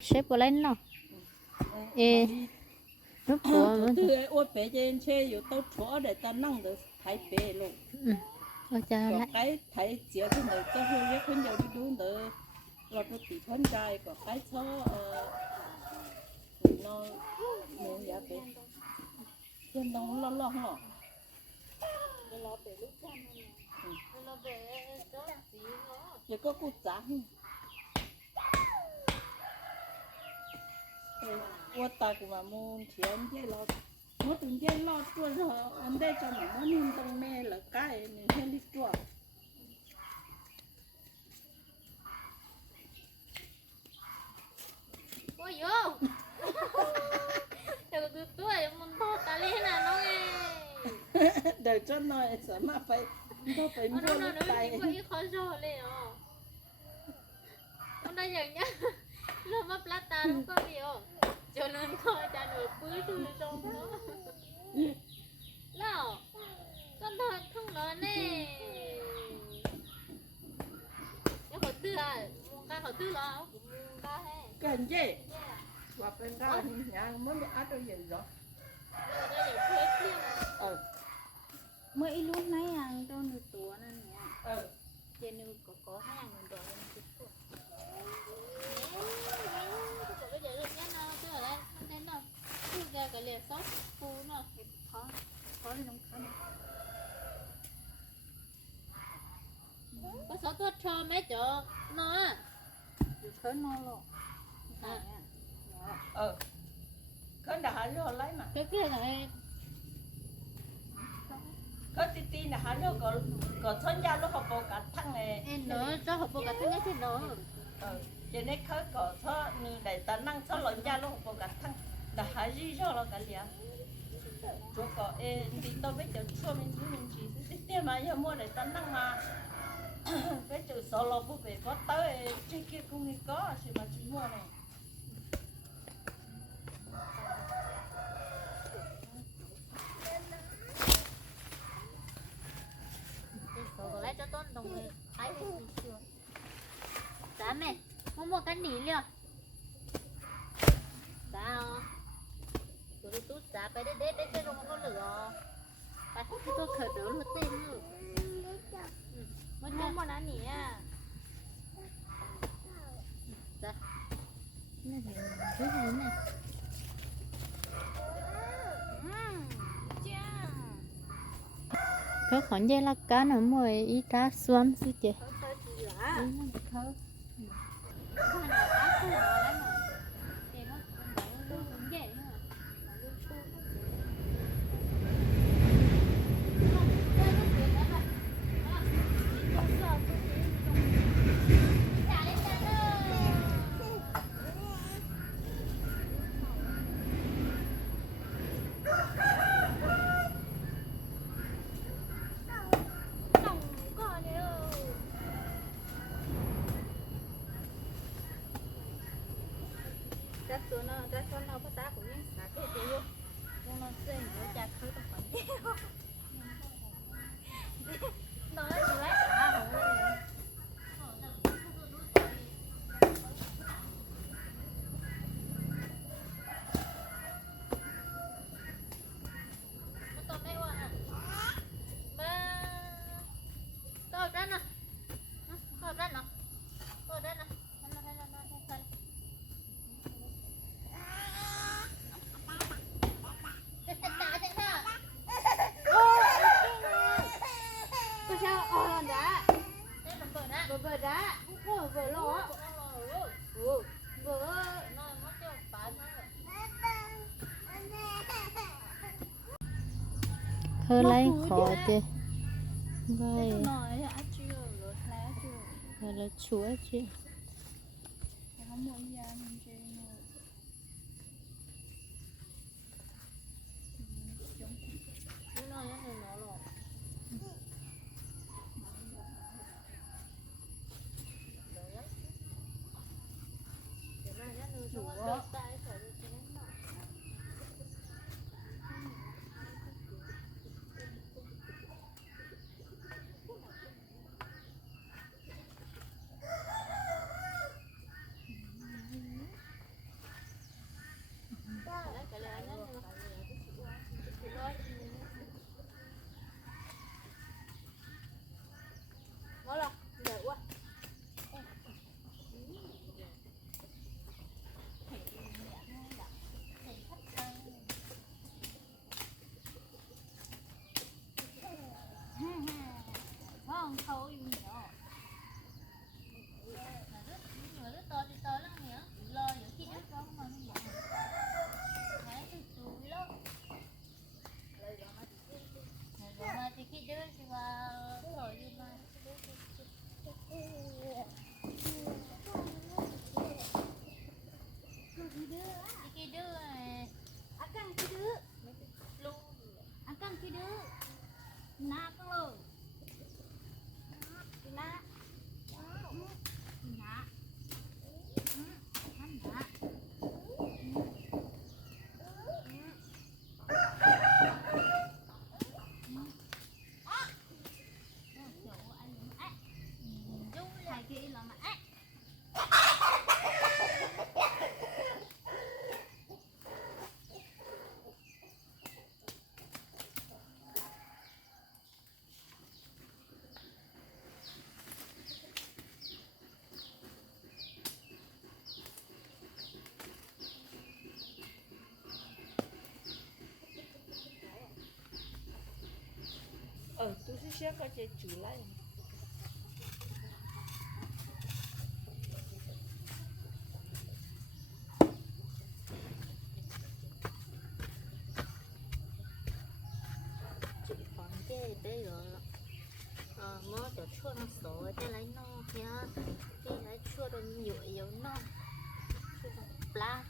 xếp vào lên nó ê. Lúc của từ ô bé trên xe อยู่ tàu chúa để ta năng được thái bé luôn. Ừ. Ôi cha lại. cái thái chia cái này cho hơi biết hơn nhiều đi đúng được rồi có tỷ con trai có cái ờ nó muốn giá bé trên đông lo lo lo? Chỉ có cụ trắng 我大个嘛，么天这了，我中间老做了，俺在叫妈妈运动没了，改明天的做。 ôi vô Trời ơi, tôi là mình thô ta lên là nó nghe đời cho nó sợ mà phải nó phải Nó mua nó nó lúc tay nó ít khó rồi lên ờ Nó đã dần nhá Nó mà plata nó có gì ờ Cho nên thôi cha nửa cuối tôi trong đó Nào Con thật không nó nè Cái khẩu tư à Cái khẩu tư là không Cái hè cần gì và bên ra nhà mới bị áp được gì rồi Đây là thuế riêng ờ Mấy lúc nãy hàng trong được tủa nè nè ờ trên này có có hàng rồi đó em chụp เลยซอสปูนะเห็ดพอพอเท้องคันก็ซอสตัวชอไหมจ๊อกเนาะอยู่เคินนอนหรอกอะเออเคินด่าเรื่องไรมาเคินอะไรก็ตีตีนะคะเรื่อก็ก็ชนยาลูกเขาปกกัดทั้งเลยเอ็นเนาะจ้าเขาปกกัดทั้งนี้สิเนาะเออเจเนี่เขาก็ชอบนี่แต่ตานั่งชอบหล่นยาลูกเขาปกัดทั้ง ta hắn gì cho là cái liền chỗ có ê đi đâu biết chỗ chua mình chỉ mình chỉ cái tiền mà giờ mua để ta năng mà cái chỗ số lô bút về có tới trên kia cũng đi có thì mà chỉ mua này rồi lấy cho tôn đồng người thấy thì chưa giá mẹ mua một cái nỉ liền giá tôi đi tút giáไปเด็ดเด็ดเด็ดลงก็เหลือไปที่ตัวเขิดเดี๋ยวรู้เต็มเลยมันจะหมดนะหนีอ่ะจ้ะนี่เห็นดูเห็นเนี่ยอืมจ้า có khoản dây là cá nó mồi ít ra xuống xí chị Rất Khơ lấy khó chứ Vậy Rồi là chúa chứ xe có chạy chủ lại chỉ còn cái đây rồi ờ mó cho chua nó sổ để lấy nó nhá đi lấy chua rồi nhựa yếu nó chua nó pla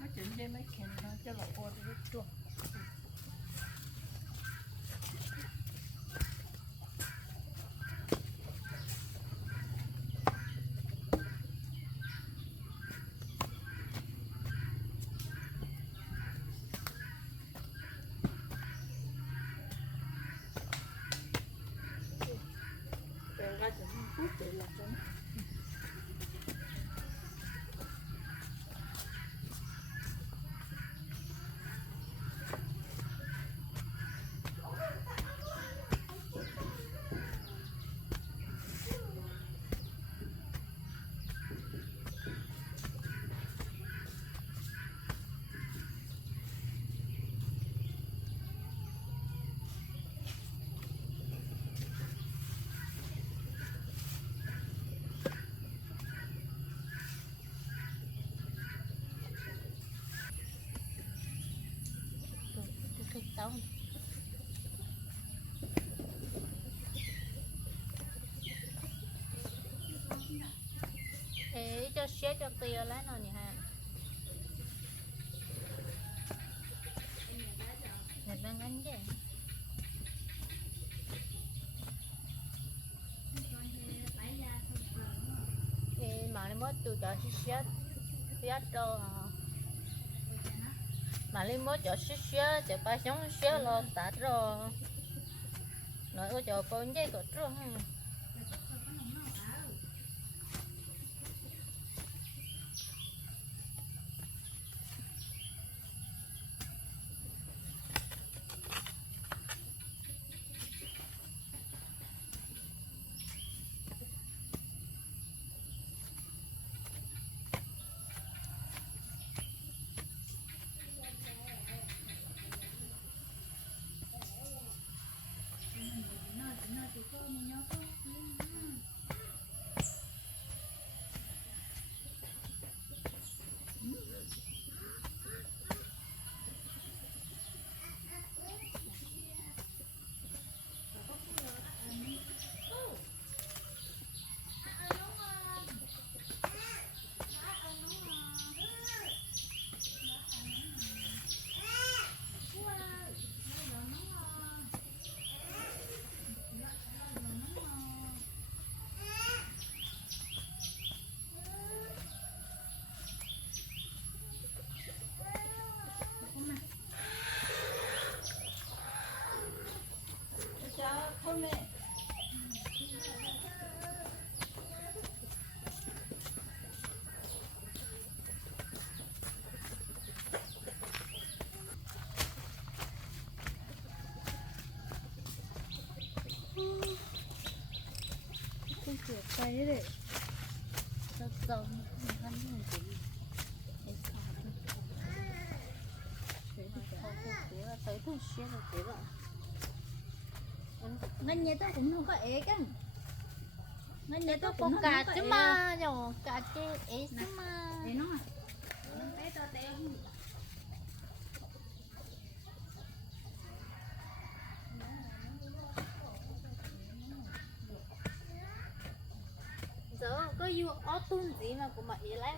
nó chuyện đây mấy khen nó cho lọ qua đi chuột Rồi ra chừng phút để làm cho nó rồi tôi thích tao Ê, cho xé cho tiêu lấy nó nhỉ ha. Nhật đang ăn chứ. Ê, mà nó mất tụi cho xé xé Xé cho hả? Mà lên mới cho xíu xíu cho ba sống xíu lo tạt rồi. Nói cho con dây có trưa Tôi cũng không có ế cái. Tôi cũng cả chứ mà nhỏ cả chứ ấy chứ mà ế nó. Bé to teo giờ có yêu ở tuần gì mà cũng mà ý lại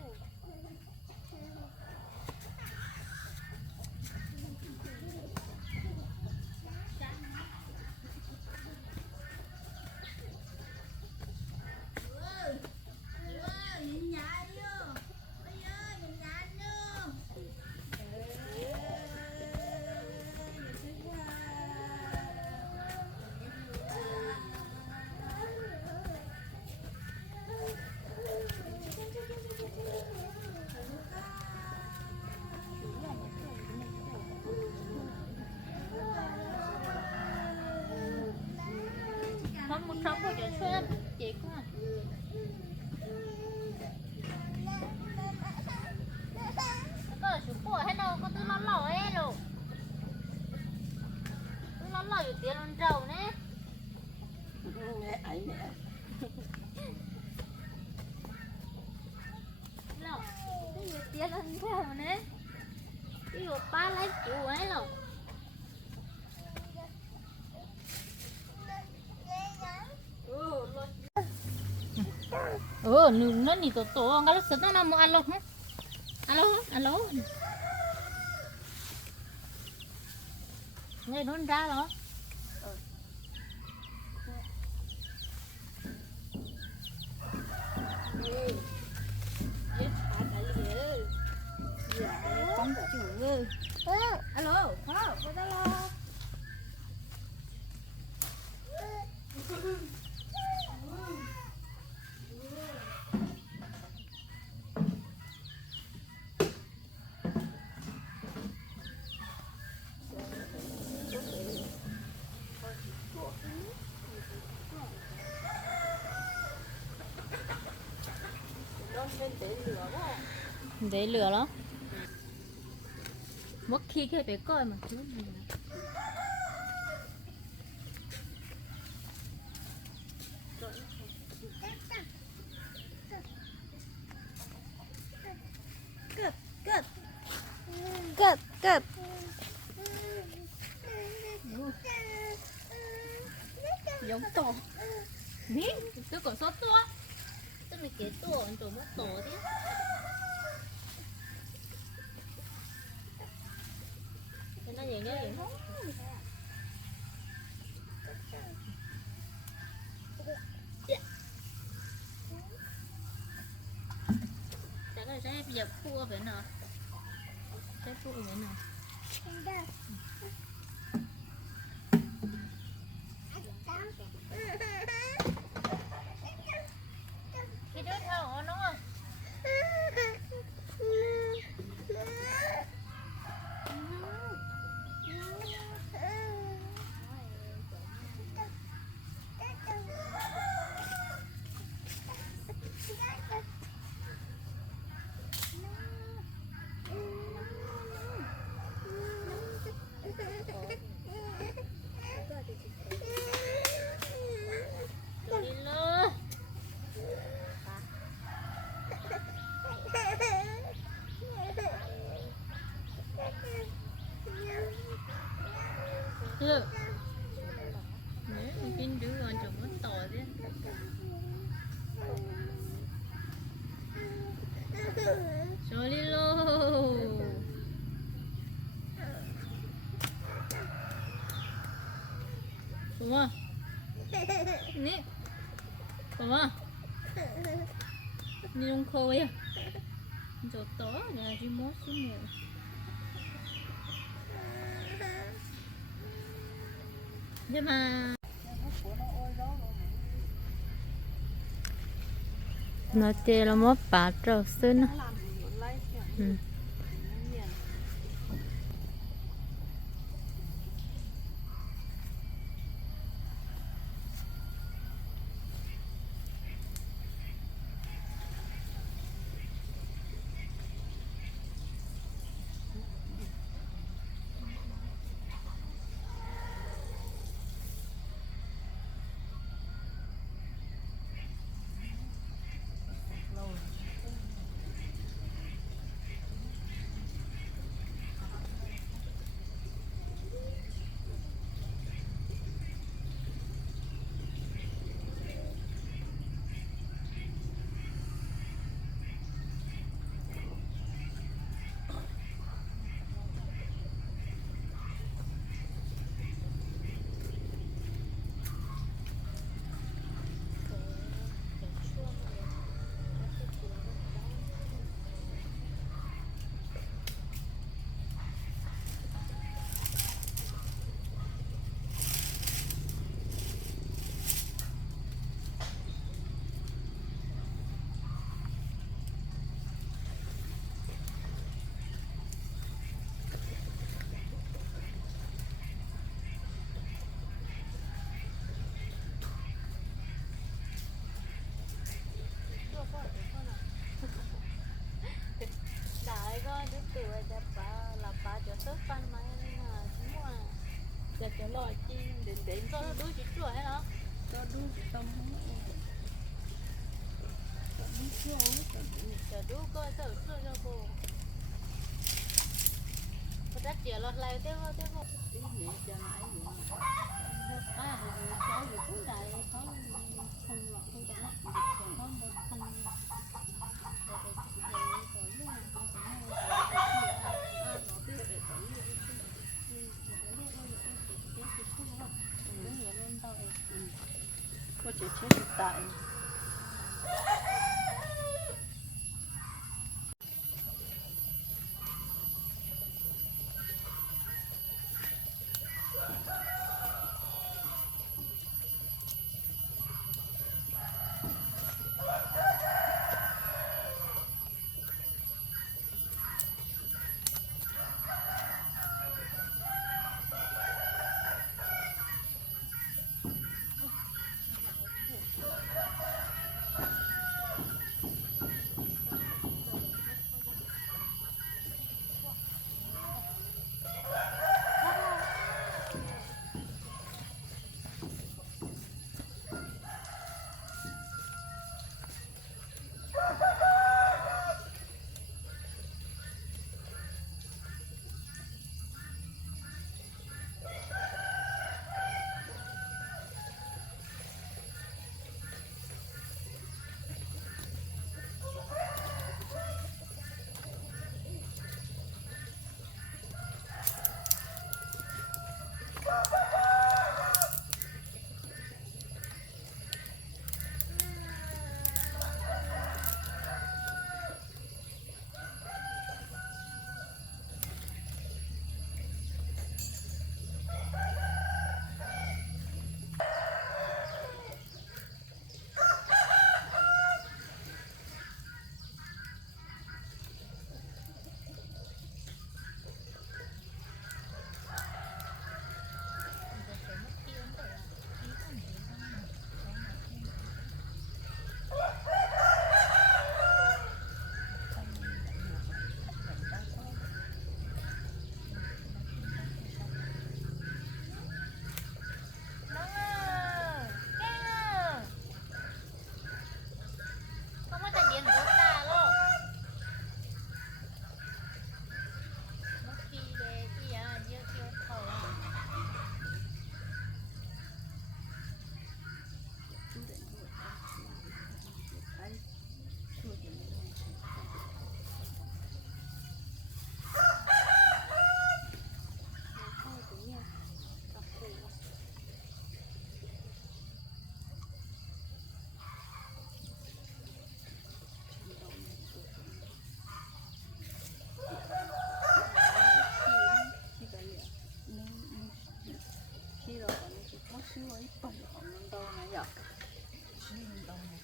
không muốn sống của chuyện xuyên chị cũng à? của đâu có tư nó lỏ ấy rồi tư nó lỏ tia lên theo mà nè cái ba lấy chủ ấy rồi ừ nương nó nỉ tổ tổ lúc sớm nó mua alo hả alo alo. Nghe nó ra rồi alo có có alo để lửa đó mất khi cái bé coi mà chú อจะให้เหยียบคู่เอไปเนะจะคู่อไปเนาะคิดด้วยเถอะน้อง Nhưng mà nó chê là mất bát rồi xin làm Dạ, giờ cho lo chi đến đến cho đuôi chỉ chua hay nó cho đuôi tâm cho đuôi chua cho dạ, dạ, đuôi cho cô. Có chắc chỉ lại tiếp không tiếp không tí nhỉ cho nãy nhỉ à cháu thì không không không? Chichitain. 其实我一本都没有其实都没有。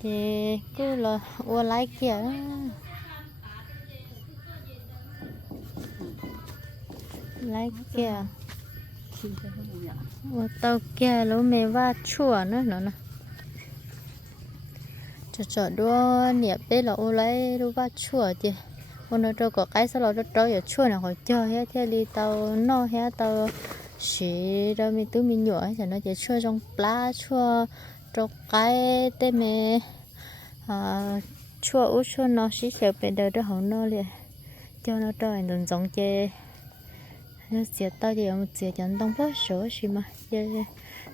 thì cứ là ua lái kia lái kia. Ua tàu kia lũ mẹ va chua nữa nữa nè. Chờ chờ đua nhẹp bê là ua lái đua va chua chứ. Ua nó cho có cái sao nó cho giờ chua nào hỏi chơi hết, thế đi tàu no hết, tàu chỉ rồi mình tự mình nhựa cho nó chỉ chua trong plá chua trong cái tên mẹ à chua út chua nó xí xèo bên đời đó không nó liền cho nó cho anh đừng giống chê. Nó xìa tao thì ông xìa chẳng đông phát số gì mà. Chê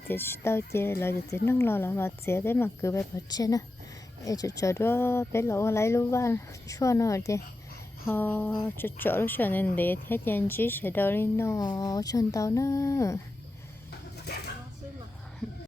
chỉ tao chê là chỉ nâng lo là mà. Xìa thế mà cứ bé bỏ chê nữa ê, chỗ chỗ đó bé lộ lấy lú van. Chua nó chê. Họ chỗ chỗ lúc trở nên để thế chân chỉ sẽ đòi lên nó chân tao nữa